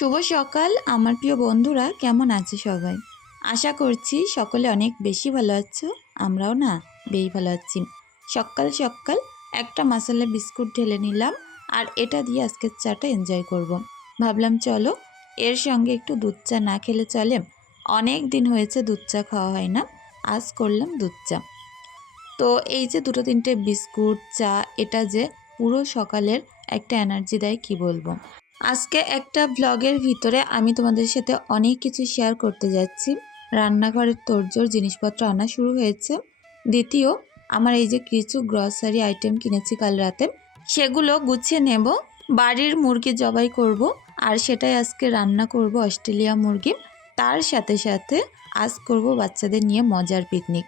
শুভ সকাল আমার প্রিয় বন্ধুরা, কেমন আছে সবাই? আশা করছি সকলে অনেক বেশি ভালো আছো। আমরাও না বেশ ভালো আছি। সকাল সকাল একটা মশলা বিস্কুট ঢেলে নিলাম, আর এটা দিয়ে আজকের চাটা এনজয় করব। ভাবলাম চলো এর সঙ্গে একটু দুধ চা না খেলে চলে। অনেক দিন হয়েছে দুধ চা খাওয়া হয় না, আজ করলাম দুধ চা। তো এই যে দুটো তিনটে বিস্কুট চা, এটা যে পুরো সকালের একটা এনার্জি দেয় কি বলবো। আজকে একটা ব্লগের ভিতরে আমি তোমাদের সাথে অনেক কিছু শেয়ার করতে যাচ্ছি। রান্নাঘরের তোড়জোড় জিনিসপত্র আনা শুরু হয়েছে। দ্বিতীয়, আমার এই যে কিছু গ্রসারি আইটেম কিনেছি কাল রাতে, সেগুলো গুছিয়ে নেব। বাড়ির মুরগি জবাই করব, আর সেটাই আজকে রান্না করব, অস্ট্রেলিয়া মুরগি। তার সাথে সাথে আজ করব বাচ্চাদের নিয়ে মজার পিকনিক।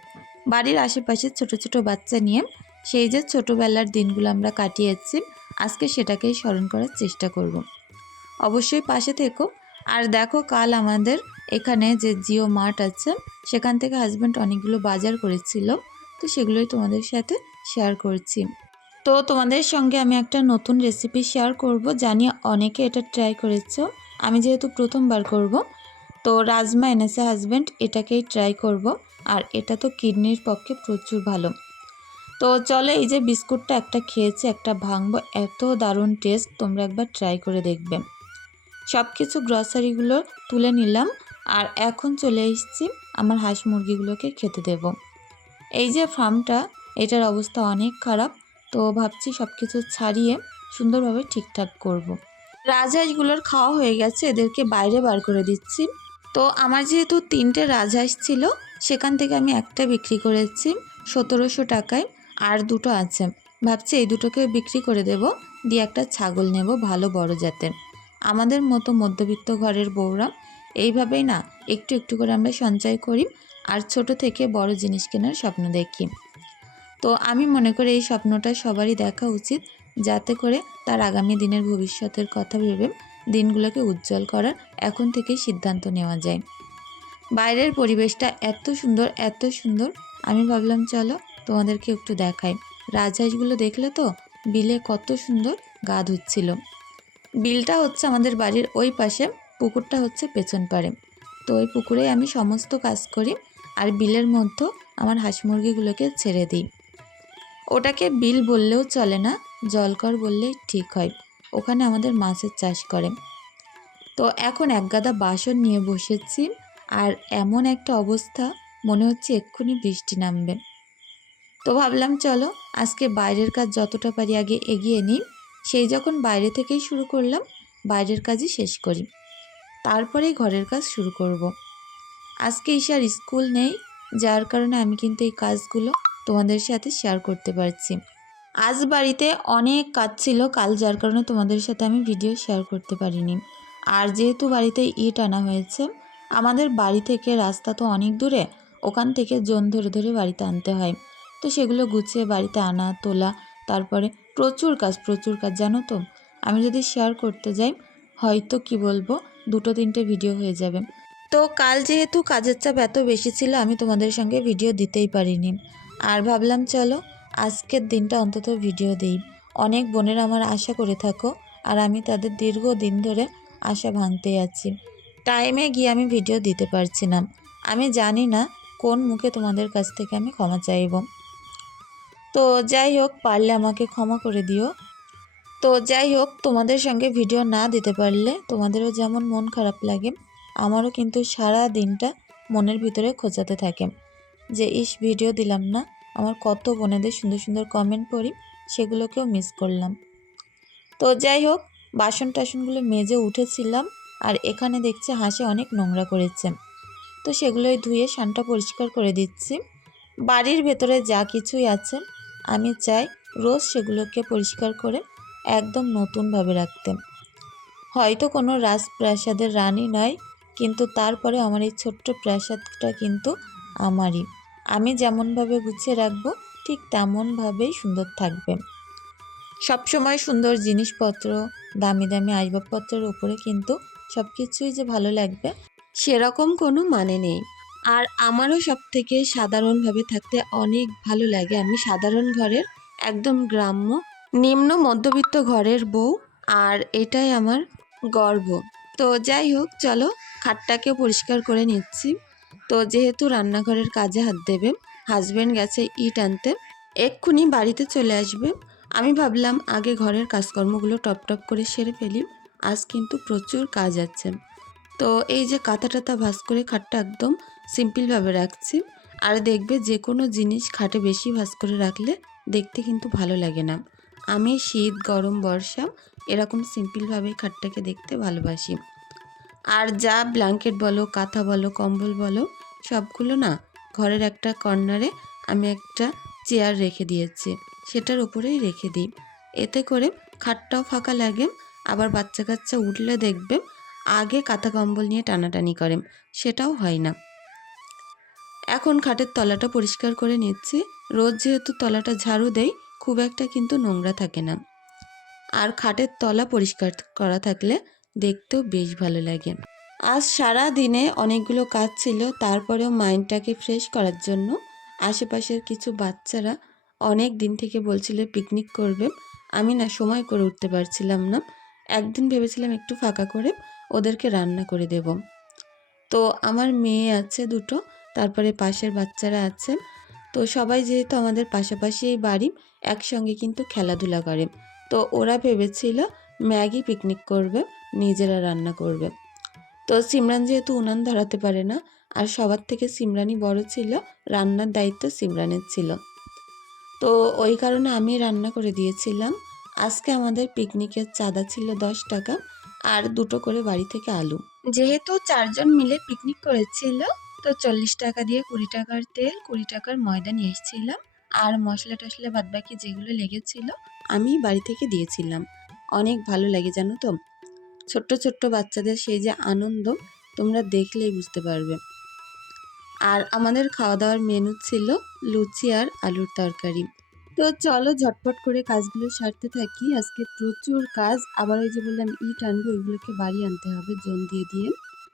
বাড়ির আশেপাশে ছোট ছোট বাচ্চা নিয়ে সেই যে ছোটোবেলার দিনগুলো আমরা কাটিয়েছি, আজকে সেটাকেই স্মরণ করার চেষ্টা করব। অবশ্যই পাশে থেকো। আর দেখো, কাল আমাদের এখানে যে জিও মার্ট আছে, সেখান থেকে হাজব্যান্ড অনেকগুলো বাজার করেছিল, তো সেগুলোই তোমাদের সাথে শেয়ার করছি। তো তোমাদের সঙ্গে আমি একটা নতুন রেসিপি শেয়ার করব, জানি অনেকে এটা ট্রাই করেছো। আমি যেহেতু প্রথমবার করব, তো রাজমা এনেছে হাজব্যান্ড, এটাকেই ট্রাই করব। আর এটা তো কিডনির পক্ষে প্রচুর ভালো। তো চলো, এই যে বিস্কুটটা একটা খেয়েছি, একটা ভাঙবো, এত দারুণ টেস্ট, তোমরা একবার ট্রাই করে দেখবে। সব কিছু গ্রসারিগুলো তুলে নিলাম, আর এখন চলে এসেছি আমার হাঁস মুরগিগুলোকে খেতে দেব। এই যে ফার্মটা, এটার অবস্থা অনেক খারাপ, তো ভাবছি সব কিছু ছাড়িয়ে সুন্দরভাবে ঠিকঠাক করব। রাজহাঁসগুলোর খাওয়া হয়ে গেছে, এদেরকে বাইরে বার করে দিচ্ছি। তো আমার যেহেতু তিনটে রাজহাঁস ছিল, সেখান থেকে আমি একটা বিক্রি করেছি 1700 টাকায়, আর দুটো আছে। ভাবছি এই দুটোকে বিক্রি করে দেব, দিয়ে একটা ছাগল নেব ভালো বড় জাতের। আমাদের মতো মধ্যবিত্ত ঘরের বউরা এইভাবেই না একটু একটু করে আমরা সঞ্চয় করি, আর ছোট থেকে বড় জিনিস কেনার স্বপ্ন দেখি। তো আমি মনে করি এই স্বপ্নটা সবারই দেখা উচিত, যাতে করে তার আগামী দিনের ভবিষ্যতের কথা ভেবে দিনগুলোকে উজ্জ্বল করার এখন থেকেই সিদ্ধান্ত নেওয়া যায়। বাইরের পরিবেশটা এত সুন্দর এত সুন্দর, আমি ভাবলাম চলো তোমাদেরকে একটু দেখাই। রাজহাঁসগুলো দেখলে তো, বিলে কত সুন্দর গা ধুচ্ছিল। বিলটা হচ্ছে আমাদের বাড়ির ওই পাশে, পুকুরটা হচ্ছে পেছন পাড়ে। তো ওই পুকুরে আমি সমস্ত কাজ করি, আর বিলের মধ্যে আমার হাঁস মুরগিগুলোকে ছেড়ে দিই। ওটাকে বিল বললেও চলে না, জলকর বললেই ঠিক হয়। ওখানে আমাদের মাছের চাষ করে। তো এখন এক গাদা বাসন নিয়ে বসেছি, আর এমন একটা অবস্থা, মনে হচ্ছে এক্ষুনি বৃষ্টি নামবে। তো ভাবলাম চলো আজকে বাইরের কাজ যতটা পারি আগে এগিয়ে নিই। সেই যখন বাইরে থেকেই শুরু করলাম, বাইরের কাজই শেষ করি, তারপরেই ঘরের কাজ শুরু করব। আজকে ঈশার স্কুল নেই, যার কারণে আমি কিন্তু এই কাজগুলো তোমাদের সাথে শেয়ার করতে পারছি। আজ বাড়িতে অনেক কাজ ছিল কাল, যার কারণে তোমাদের সাথে আমি ভিডিও শেয়ার করতে পারিনি। আর যেহেতু বাড়িতে ইট আনা হয়েছে, আমাদের বাড়ি থেকে রাস্তা তো অনেক দূরে, ওখান থেকে জন ধরে ধরে বাড়িতে আনতে হয়। তো সেগুলো গুছিয়ে বাড়িতে আনা তোলা, তারপরে প্রচুর কাজ জানো তো। আমি যদি শেয়ার করতে যাই, হয়তো কি বলবো, দুটো তিনটে ভিডিও হয়ে যাবে। তো কাল যেহেতু কাজের চাপ এত বেশি ছিল, আমি তোমাদের সঙ্গে ভিডিও দিতেই পারিনি। আর ভাবলাম চলো আজকের দিনটা অন্তত ভিডিও দিই। অনেক বোনেরা আমার আশা করে থাকো, আর আমি তাদের দীর্ঘ দিন ধরে আশা ভাঙতেই আছি। টাইমে গিয়ে আমি ভিডিও দিতে পারছি না। আমি জানি না কোন মুখে তোমাদের কাছ থেকে আমি ক্ষমা চাইব। তো যাই হোক, পারলে আমাকে ক্ষমা করে দিও। তো যাই হোক, তোমাদের সঙ্গে ভিডিও না দিতে পারলে তোমাদেরও যেমন মন খারাপ লাগে, আমারও কিন্তু সারা দিনটা মনের ভিতরে খোঁচাতে থাকে যে ভিডিও দিলাম না। আমার কত বোনেদের সুন্দর সুন্দর কমেন্ট পড়ি, সেগুলোকেও মিস করলাম। তো যাই হোক, বাসন টাসনগুলো মেজে উঠেছিলাম, আর এখানে দেখছি হাঁসে অনেক নোংরা করেছে। তো সেগুলোই ধুয়ে সানটা পরিষ্কার করে দিচ্ছি। বাড়ির ভেতরে যা কিছুই আছে, আমি চাই রোজ সেগুলোকে পরিষ্কার করে একদম নতুনভাবে রাখতে। হয়তো কোনো রাজপ্রাসাদের রানী নয়, কিন্তু তারপরে আমার এই ছোট্ট প্রাসাদটা কিন্তু আমারই। আমি যেমনভাবে গুছিয়ে রাখবো, ঠিক তেমনভাবেই সুন্দর থাকবে। সবসময় সুন্দর জিনিসপত্র, দামি দামি আসবাবপত্রের উপরে কিন্তু সব কিছুই যে ভালো লাগবে সেরকম কোনো মানে নেই। আর আমারও সব থেকে সাধারণভাবে থাকতে অনেক ভালো লাগে। আমি সাধারণ ঘরের একদম গ্রাম্য নিম্ন মধ্যবিত্ত ঘরের বউ, আর এটাই আমার গর্ব। তো যাই হোক, চলো খাটটাকেও পরিষ্কার করে নিচ্ছি। তো যেহেতু রান্নাঘরের কাজে হাত দেবে, হাজব্যান্ড গেছে ইট আনতে, এক্ষুনি বাড়িতে চলে আসবে। আমি ভাবলাম আগে ঘরের কাজকর্মগুলো টপ টপ করে সেরে ফেলি, আজ কিন্তু প্রচুর কাজ আছে। তো এই যে কাঁথা টাথা ভাঁজ করে খাটটা একদম সিম্পলভাবে রাখছি। আর দেখবে যে কোনো জিনিস খাটে বেশি ভাঁজ করে রাখলে দেখতে কিন্তু ভালো লাগে না। আমি শীত, গরম, বর্ষা এরকম সিম্পলভাবেই খাটটাকে দেখতে ভালোবাসি। আর যা ব্ল্যাঙ্কেট বলো, কাঁথা বলো, কম্বল বলো, সবগুলো না ঘরের একটা কর্নারে আমি একটা চেয়ার রেখে দিয়েছি, সেটার উপরেই রেখে দিই। এতে করে খাটটাও ফাঁকা লাগে। আবার বাচ্চা কাচ্চা উঠলে দেখবে আগে কাঁথা কম্বল নিয়ে টানাটানি করে, সেটাও হয় না। এখন খাটের তলাটা পরিষ্কার করে নিচ্ছি। রোজ যেহেতু তলাটা ঝাড়ু দেই, খুব একটা কিন্তু নোংরা থাকে না। আর খাটের তলা পরিষ্কার করা থাকলে দেখতেও বেশ ভালো লাগে। আজ সারা দিনে অনেকগুলো কাজ ছিল, তারপরেও মাইন্ডটাকে ফ্রেশ করার জন্য আশেপাশের কিছু বাচ্চারা অনেক দিন থেকে বলছিল পিকনিক করবে। আমি না সময় করে উঠতে পারছিলাম না। একদিন ভেবেছিলাম একটু ফাঁকা করে ওদেরকে রান্না করে দেব। তো আমার মেয়ে আছে দুটো, তারপরে পাশের বাচ্চারা আছে। তো সবাই যেহেতু আমাদের পাশাপাশি বাড়ি, একসঙ্গে কিন্তু খেলাধুলা করে। তো ওরা ভেবেছিল ম্যাগি পিকনিক করবে, নিজেরা রান্না করবে। তো সিমরান যেহেতু উনান ধরাতে পারে না, আর সবার থেকে সিমরানই বড় ছিল, রান্নার দায়িত্ব সিমরানের ছিল। তো ওই কারণে আমি রান্না করে দিয়েছিলাম। আজকে আমাদের পিকনিকের চাঁদা ছিল 10 টাকা, আর দুটো করে বাড়ি থেকে আলু। যেহেতু 4 জন মিলে পিকনিক করেছিল, তো 40 টাকা দিয়ে 20 টাকার তেল, 20 টাকার ময়দা নিয়ে এসেছিলাম। আর মশলা টশলা বাদবাকি যেগুলো লেগেছিল আমি বাড়ি থেকে দিয়েছিলাম। অনেক ভালো লাগে জানো তো, ছোট্ট ছোট্ট বাচ্চাদের সেই যে আনন্দ, তোমরা দেখলেই বুঝতে পারবে। আর আমাদের খাওয়া দাওয়ার মেনু ছিল লুচি আর আলুর তরকারি। তো চলো ঝটপট করে কাজগুলো সারতে থাকি। আজকে প্রচুর কাজ। আবার ওই যে বললাম ইট আনবো, ওইগুলোকে বাড়ি আনতে হবে জোন দিয়ে দিয়ে,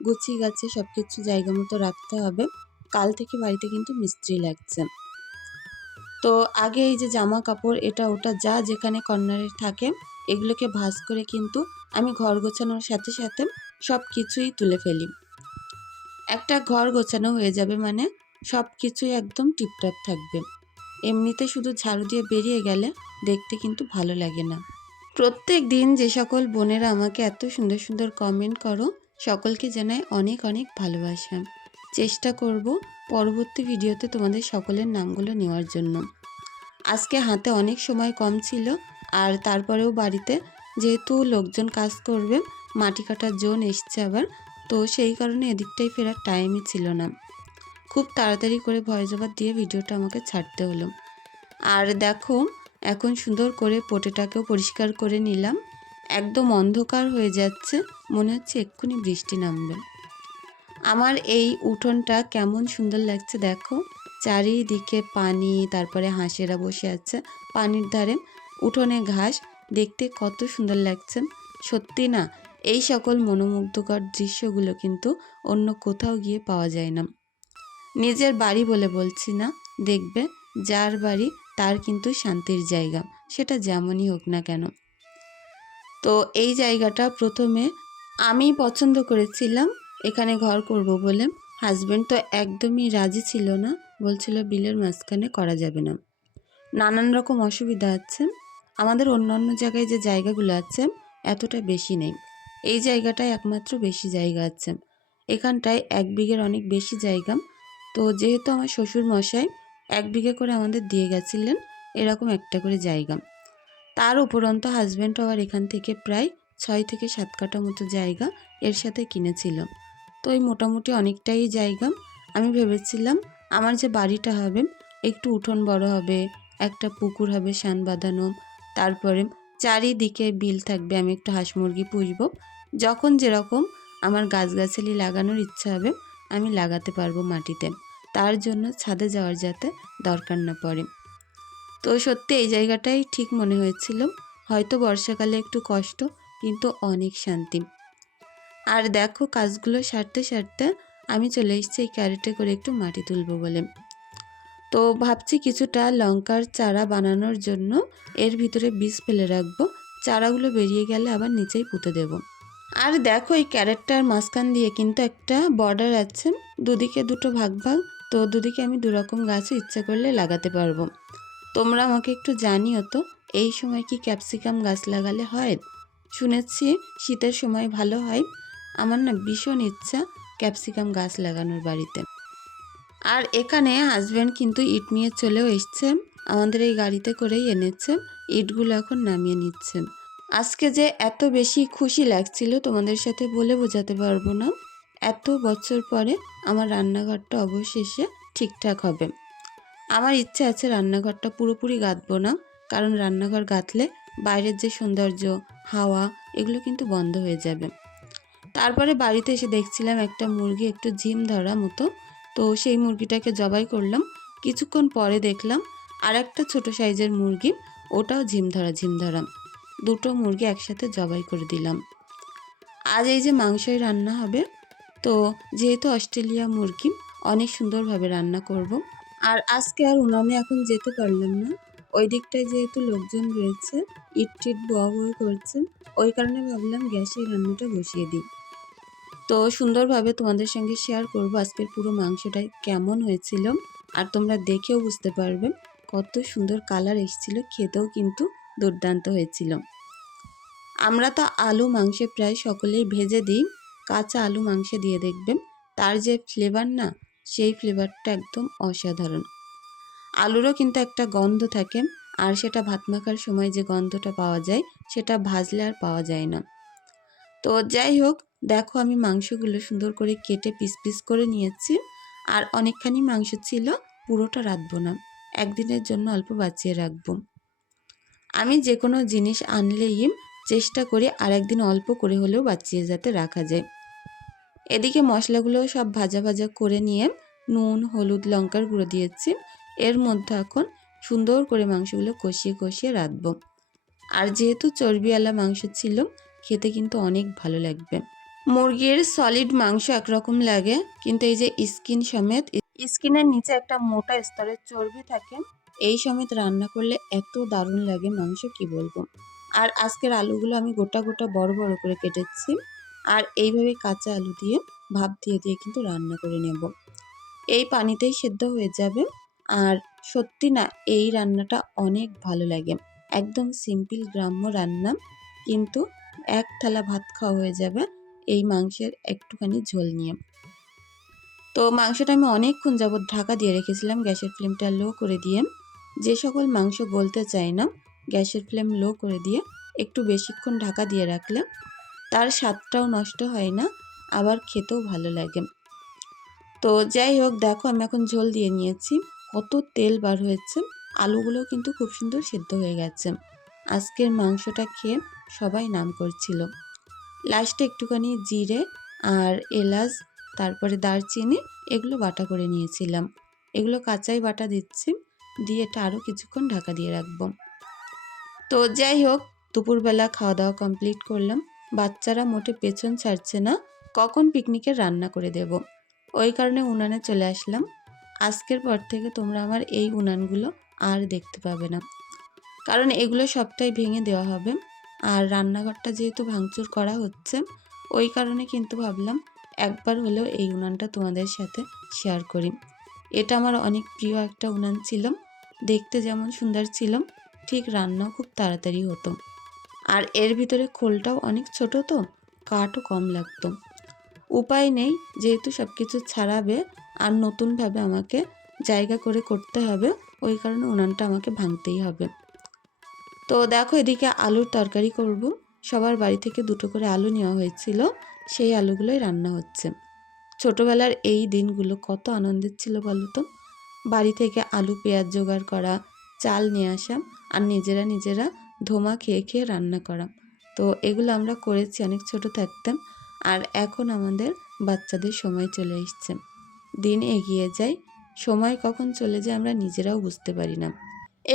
গুছিয়ে গাছে সব কিছু জায়গা মতো রাখতে হবে। কাল থেকে বাড়িতে কিন্তু মিস্ত্রি লাগছে। তো আগে এই যে জামা কাপড় এটা ওটা যা যেখানে কর্নারে থাকে, এগুলোকে ভাঁজ করে কিন্তু আমি ঘর গোছানোর সাথে সাথে সব কিছুই তুলে ফেলি। একটা ঘর গোছানো হয়ে যাবে মানে সব কিছুই একদম টিপটপ থাকবে। এমনিতে শুধু ঝাড়ু দিয়ে বেরিয়ে গেলে দেখতে কিন্তু ভালো লাগে না। প্রত্যেক দিন যে সকল বোনেরা আমাকে এত সুন্দর সুন্দর কমেন্ট করো, সকলকে জানাই অনেক অনেক ভালোবাসা। চেষ্টা করব পরবর্তী ভিডিওতে তোমাদের সকলের নামগুলো নেওয়ার জন্য। আজকে হাতে অনেক সময় কম ছিল, আর তারপরেও বাড়িতে যেহেতু লোকজন কাজ করবে, মাটি কাটার জোন এসছে আবার, তো সেই কারণে এদিকটাই ফেরার টাইমই ছিল না। খুব তাড়াতাড়ি করে ভয়েস ওভার দিয়ে ভিডিওটা আমাকে ছাড়তে হলো। আর দেখো এখন সুন্দর করে পোটেটাকেও পরিষ্কার করে নিলাম। একদম অন্ধকার হয়ে যাচ্ছে, মনে হচ্ছে এক্ষুনি বৃষ্টি নামবে। আমার এই উঠোনটা কেমন সুন্দর লাগছে দেখো, চারিদিকে পানি, তারপরে হাঁসেরা বসে আছে পানির ধারে, উঠোনে ঘাস, দেখতে কত সুন্দর লাগছে। সত্যি না, এই সকল মনোমুগ্ধকর দৃশ্যগুলো কিন্তু অন্য কোথাও গিয়ে পাওয়া যায় না। নিজের বাড়ি বলে বলছি না, দেখবে যার বাড়ি তার কিন্তু শান্তির জায়গা, সেটা যেমনই হোক না কেন। তো এই জায়গাটা প্রথমে আমি পছন্দ করেছিলাম এখানে ঘর করব বলে। হাজব্যান্ড তো একদমই রাজি ছিল না, বলছিল বিলের মাঝখানে করা যাবে না, নানান রকম অসুবিধা আছে। আমাদের অন্যান্য জায়গায় যে জায়গাগুলো আছে এতটা বেশি নেই, এই জায়গাটায় একমাত্র বেশি জায়গা আছে। এখানটায় 1 বিঘের অনেক বেশি জায়গা। তো যেহেতু আমার শ্বশুর মশাই 1 বিঘে করে আমাদের দিয়ে গেছিলেন এরকম একটা করে জায়গা, তার উপরন্ত হাজব্যান্ড আবার এখান থেকে প্রায় 6 থেকে 7 কাঠা মতো জায়গা এর সাথে কিনেছিল। তো এই মোটামুটি অনেকটাই জায়গা। আমি ভেবেছিলাম আমার যে বাড়িটা হবে একটু উঠোন বড় হবে, একটা পুকুর হবে শান বাঁধানো, তারপরে চারিদিকে বিল থাকবে, আমি একটু হাঁস মুরগি পুষবো, যখন যেরকম আমার গাছগাছালি লাগানোর ইচ্ছা হবে আমি লাগাতে পারবো মাটিতে, তার জন্য ছাদে যাওয়ার যাতে দরকার না পড়ে। তো সত্যি এই জায়গাটাই ঠিক মনে হয়েছিল। হয়তো বর্ষাকালে একটু কষ্ট, কিন্তু অনেক শান্তি। আর দেখো কাজগুলো সারতে সারতে আমি চলে এসেছি এই ক্যারেটে করে একটু মাটি তুলবো বলে। তো ভাবছি কিছুটা লঙ্কার চারা বানানোর জন্য এর ভিতরে বীজ ফেলে রাখবো, চারাগুলো বেরিয়ে গেলে আবার নিচেই পুঁতে দেব। আর দেখো এই ক্যারেটটার মাঝখান দিয়ে কিন্তু একটা বর্ডার আছে, দুদিকে দুটো ভাগ ভাগ। তো দুদিকে আমি দুরকম গাছও ইচ্ছা করলে লাগাতে পারবো। তোমরা আমাকে একটু জানিও তো, এই সময় কি ক্যাপসিকাম গাছ লাগালে হয়? শুনেছি শীতের সময় ভালো হয়। আমার না ভীষণ ইচ্ছা ক্যাপসিকাম গাছ লাগানোর বাড়িতে। আর এখানে হাজব্যান্ড কিন্তু ইট নিয়ে চলেও এসছে, আমাদের এই গাড়িতে করেই এনেছে। ইটগুলো এখন নামিয়ে নিচ্ছে। আজকে যে এত বেশি খুশি লাগছিল তোমাদের সাথে বলে বোঝাতে পারবো না। এত বছর পরে আমার রান্নাঘরটা অবশেষে ঠিকঠাক হবে। আমার ইচ্ছে আছে রান্নাঘরটা পুরোপুরি গাঁথবো না, কারণ রান্নাঘর গাঁথলে বাইরের যে সৌন্দর্য, হাওয়া, এগুলো কিন্তু বন্ধ হয়ে যাবে। তারপরে বাড়িতে এসে দেখছিলাম একটা মুরগি একটু ঝিম ধরা মতো, তো সেই মুরগিটাকে জবাই করলাম। কিছুক্ষণ পরে দেখলাম আর একটা ছোটো সাইজের মুরগি, ওটাও ঝিম ধরা। দুটো মুরগি একসাথে জবাই করে দিলাম। আজ এই যে মাংসই রান্না হবে, তো যেহেতু অস্ট্রেলিয়া মুরগি, অনেক সুন্দরভাবে রান্না করব। আর আজকে আর উনানে এখন যেতে পারলাম না, ওই দিকটায় যেহেতু লোকজন রয়েছে, ইট টিট বোয়া বয়ে করছে, ওই কারণে ভাবলাম গ্যাসে রান্নাটা বসিয়ে দিই। তো সুন্দরভাবে তোমাদের সঙ্গে শেয়ার করব আজকের পুরো মাংসটাই কেমন হয়েছিল। আর তোমরা দেখেও বুঝতে পারবে কত সুন্দর কালার এসেছিল, খেতেও কিন্তু দুর্দান্ত হয়েছিল। আমরা তো আলু মাংসে প্রায় সকলেই ভেজে দিই, কাঁচা আলু মাংসে দিয়ে দেখবেন তার যে ফ্লেভার না, সেই ফ্লেভারটা একদম অসাধারণ। আলুরও কিন্তু একটা গন্ধ থাকে, আর সেটা ভাত মাখার সময় যে গন্ধটা পাওয়া যায়, সেটা ভাজলে আর পাওয়া যায় না। তো যাই হোক, দেখো আমি মাংসগুলো সুন্দর করে কেটে পিস পিস করে নিয়েছি। আর অনেকখানি মাংস ছিল, পুরোটা রাখবো না, একদিনের জন্য অল্প বাঁচিয়ে রাখবো। আমি যে কোনো জিনিস আনলেই চেষ্টা করি আর একদিন অল্প করে হলেও বাঁচিয়ে যাতে রাখা যায়। এদিকে মশলাগুলোও সব ভাজা ভাজা করে নিয়ে নুন, হলুদ, লঙ্কার গুঁড়ো দিয়েছি। এর মধ্যে এখন সুন্দর করে মাংসগুলো কষিয়ে কষিয়ে রাখবো। আর যেহেতু চর্বিওয়ালা মাংস ছিল, খেতে কিন্তু অনেক ভালো লাগবে। মুরগির সলিড মাংস একরকম লাগে, কিন্তু এই যে স্কিন সমেত, স্কিনের নিচে একটা মোটা স্তরের চর্বি থাকে, এই সমেত রান্না করলে এত দারুণ লাগে মাংস, কি বলবো। আর আজকের আলুগুলো আমি গোটা গোটা বড় বড় করে কেটেছি। আর এইভাবে কাঁচা আলু দিয়ে ভাপ দিয়ে দিয়ে কিন্তু রান্না করে নেব, এই পানিতেই সেদ্ধ হয়ে যাবে। আর সত্যি না, এই রান্নাটা অনেক ভালো লাগে। একদম সিম্পল গ্রাম্য রান্না, কিন্তু এক থালা ভাত খাওয়া হয়ে যাবে এই মাংসের একটুখানি ঝোল নিয়ে। তো মাংসটা আমি অনেকক্ষণ যাবৎ ঢাকা দিয়ে রেখেছিলাম, গ্যাসের ফ্লেমটা লো করে দিয়ে। যে সকল মাংস গলতে চায় না, গ্যাসের ফ্লেম লো করে দিয়ে একটু বেশিক্ষণ ঢাকা দিয়ে রাখলে তার স্বাদটাও নষ্ট হয় না, আবার খেতেও ভালো লাগে। তো যাই হোক, দেখো আমি এখন ঝোল দিয়ে নিয়েছি, কত তেল বার হয়েছে। আলুগুলোও কিন্তু খুব সুন্দর সিদ্ধ হয়ে গেছে। আজকের মাংসটা খেয়ে সবাই নাম করছিল। লাস্টে একটুখানি জিরে আর এলাচ, তারপরে দারচিনি, এগুলো বাটা করে নিয়েছিলাম। এগুলো কাঁচাই বাটা দিচ্ছি, দিয়ে এটা আরও কিছুক্ষণ ঢাকা দিয়ে রাখবো। তো যাই হোক, দুপুরবেলা খাওয়া দাওয়া কমপ্লিট করলাম। বাচ্চারা মোটে পেছন ছাড়ছে না, কখন পিকনিকের রান্না করে দেব, ওই কারণে উনানে চলে আসলাম। আজকের পর থেকে তোমরা আমার এই উনানগুলো আর দেখতে পাবে না, কারণ এগুলো সবটাই ভেঙে দেওয়া হবে। আর রান্নাঘরটা যেহেতু ভাঙচুর করা হচ্ছে, ওই কারণে কিন্তু ভাবলাম একবার হলেও এই উনানটা তোমাদের সাথে শেয়ার করি। এটা আমার অনেক প্রিয় একটা উনান ছিল, দেখতে যেমন সুন্দর ছিল, ঠিক রান্নাও খুব তাড়াতাড়ি হতো। আর এর ভিতরে খোলটাও অনেক ছোট, তো কাঠও কম লাগতো। উপায় নেই, যেহেতু সব কিছু ছাড়াবে আর নতুনভাবে আমাকে জায়গা করে করতে হবে, ওই কারণে উনানটা আমাকে ভাঙতেই হবে। তো দেখো, এদিকে আলুর তরকারি করব। সবার বাড়ি থেকে দুটো করে আলু নেওয়া হয়েছিল, সেই আলুগুলোই রান্না হচ্ছে। ছোটোবেলার এই দিনগুলো কত আনন্দের ছিল বলো তো। বাড়ি থেকে আলু পেঁয়াজ জোগাড় করা, চাল নিয়ে আসা, আর নিজেরা নিজেরা ধোমা খেয়ে খেয়ে রান্না করা। তো এগুলো আমরা করেছি অনেক ছোট থাকতাম। আর এখন আমাদের বাচ্চাদের সময় চলে এসছে, দিন এগিয়ে যায়, সময় কখন চলে যায় আমরা নিজেরাও বুঝতে পারি না।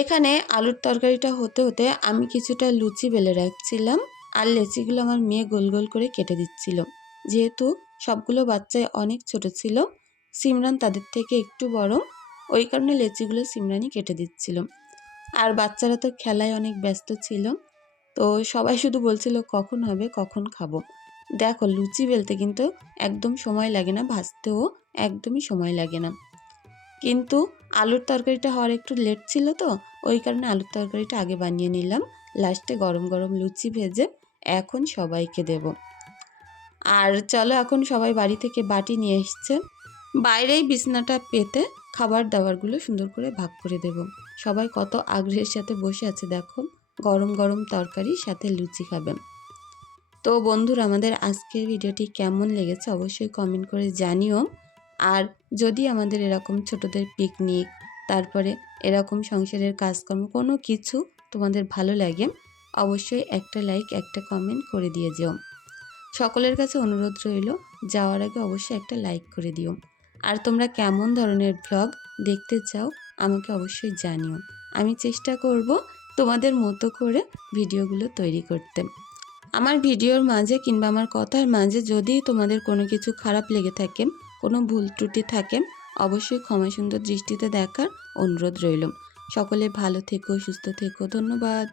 এখানে আলুর তরকারিটা হতে হতে আমি কিছুটা লুচি বেলে রাখছিলাম, আর লেচিগুলো আমার মেয়ে গোল গোল করে কেটে দিচ্ছিল। যেহেতু সবগুলো বাচ্চাই অনেক ছোট ছিল, সিমরান তাদের থেকে একটু বড়, ওই কারণে লেচিগুলো সিমরানই কেটে দিচ্ছিল। আর বাচ্চারা তো খেলায় অনেক ব্যস্ত ছিল, তো সবাই শুধু বলছিল কখন হবে, কখন খাবো। দেখো লুচি বেলতে কিন্তু একদম সময় লাগে না, ভাজতেও একদমই সময় লাগে না। কিন্তু আলুর তরকারিটা হওয়ার একটু লেট ছিল তো, ওই কারণে আলুর তরকারিটা আগে বানিয়ে নিলাম। লাস্টে গরম গরম লুচি ভেজে এখন সবাইকে দেব। আর চলো, এখন সবাই বাড়ি থেকে বাটি নিয়ে এসছে, বাইরেই বিছনাটা পেতে খাবার দাবারগুলো সুন্দর করে ভাগ করে দেব। সবাই কত আগ্রহের সাথে বসে আছে দেখো, গরম গরম তরকারি সাথে লুচি খাবেন। তো বন্ধুরা, আমাদের আজকের ভিডিওটি কেমন লেগেছে অবশ্যই কমেন্ট করে জানিও। আর যদি আমাদের এরকম ছোটদের পিকনিক, তারপরে এরকম সংসারের কাজকর্ম কোনো কিছু তোমাদের ভালো লাগে, অবশ্যই একটা লাইক একটা কমেন্ট করে দিয়ে যেও। সকলের কাছে অনুরোধ রইল, যাওয়ার আগে অবশ্যই একটা লাইক করে দিও। আর তোমরা কেমন ধরনের ব্লগ দেখতে চাও আমাকে অবশ্যই জানিও। আমি চেষ্টা করব তোমাদের মতো করে ভিডিওগুলো তৈরি করতে। আমার ভিডিওর মাঝে কিংবা আমার কথার মাঝে যদি তোমাদের কোনো কিছু খারাপ লেগে থাকে, কোনো ভুল ত্রুটি থাকে, অবশ্যই ক্ষমা সুন্দর দৃষ্টিতে দেখার অনুরোধ রইল। সকলে ভালো থেকো, সুস্থ থেকো, ধন্যবাদ।